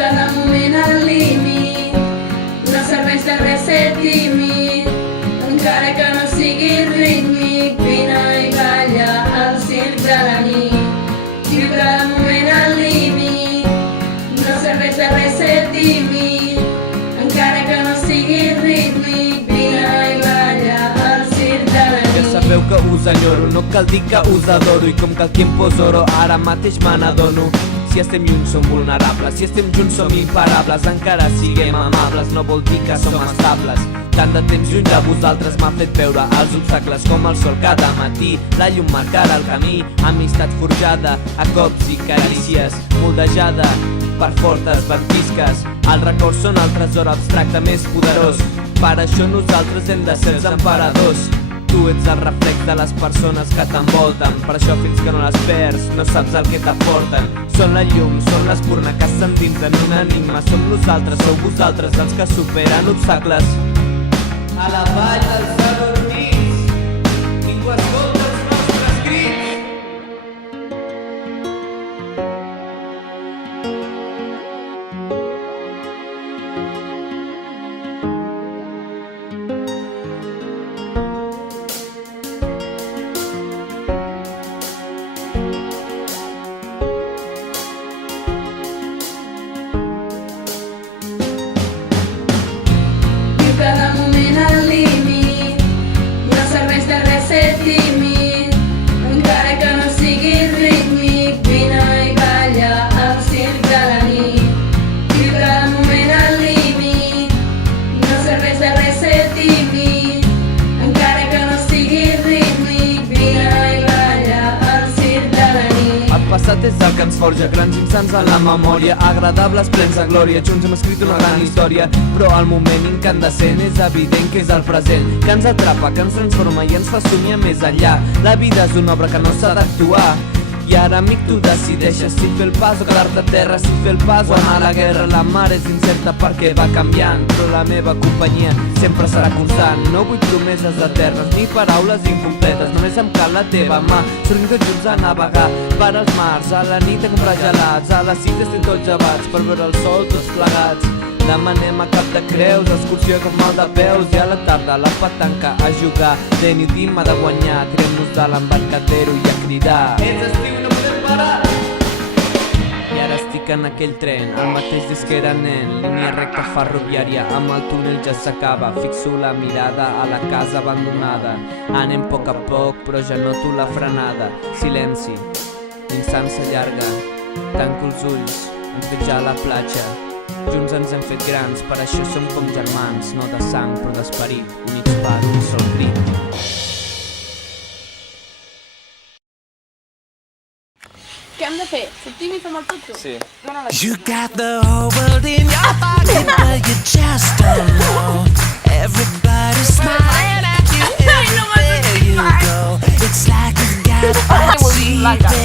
Cada moment al límit, no serveix de res ser tímid, encara que no sigui rítmic, vine i balla al circ de la nit. Viu cada moment al límit, no serveix de res ser tímid, encara que no sigui rítmic, vine i balla al circ de la nit. Ja sabeu que us enyoro, no cal dir que us adoro, i com que el tiempo és oro, ara mateix me n'adono. Si estem junts som vulnerables, si estem junts som imparables, encara siguem amables, no vol dir que som estables. Tant de temps lluny de vosaltres m'ha fet veure els obstacles com el sol cada matí, la llum marcarà el camí, amistat forjada a cops i carícies, moldejada per fortes ventisques. Els records són el tresor abstracte més poderós, per això nosaltres hem de ser els emperadors. Tu ets el reflex de les persones que t'envolten, per això fins que no les perds no saps el que t'aporten. Són la llum, són l'espurna que s'endinsen un enigma, som nosaltres, sou vosaltres els que superen obstacles. A la vall dels adormits, ningú escolta els nostres crits. Cada moment al límit, no serveix de res ser tímid, encara que no sigui rítmic, vine i balla al circ de la nit. Viu cada moment al límit, no serveix de res ser tímid, encara que no sigui rítmic, vine i balla al circ de la nit. El passat és el que ens forja, grans instants en la memòria, agradables plens de glòria, junts hem escrit una gran història, però el moment incandescent és evident que és el present, que ens atrapa, que ens transforma i ens fa somiar més enllà. La vida és una obra que no s'ha d'actuar, i ara amic tu decideixes si fer el pas o quedar-te a terra, si fer el pas o anar a la guerra. La mar és incerta perquè va canviant, però la meva companyia sempre serà constant. No vull promeses eternes ni paraules incompletes, només em cal la teva mà, sortim tots junts a navegar per als mars, a la nit a comprar gelats, a les 5 estem tots llevats per veure el sol tots plegats. Demà anem a Cap de Creus, excursió com mal de peus, i a la tarda a la petanca a jugar. De nit m'ha de guanyar, tirem-nos de l'embarcadero i a cridar. És estiu i no podem parar! I ara estic en aquell tren, el mateix des que era nen, línia recta ferroviària, amb el túnel ja s'acaba, fixo la mirada a la casa abandonada. Anem a poc, però ja noto la frenada. Silenci, l'instant s'allarga, tanco els ulls, ens veig a la platja. Junts ens hem fet grans, per això som com germans, no de sang però d'esperit, units per un sol crit. Què hem de fer? Sortim i fem el tutto? Sí. Dóna la... You got the whole world in your pocket, but you just don't know. Everybody's smiling at you everywhere you go. It's like you got a hot secret.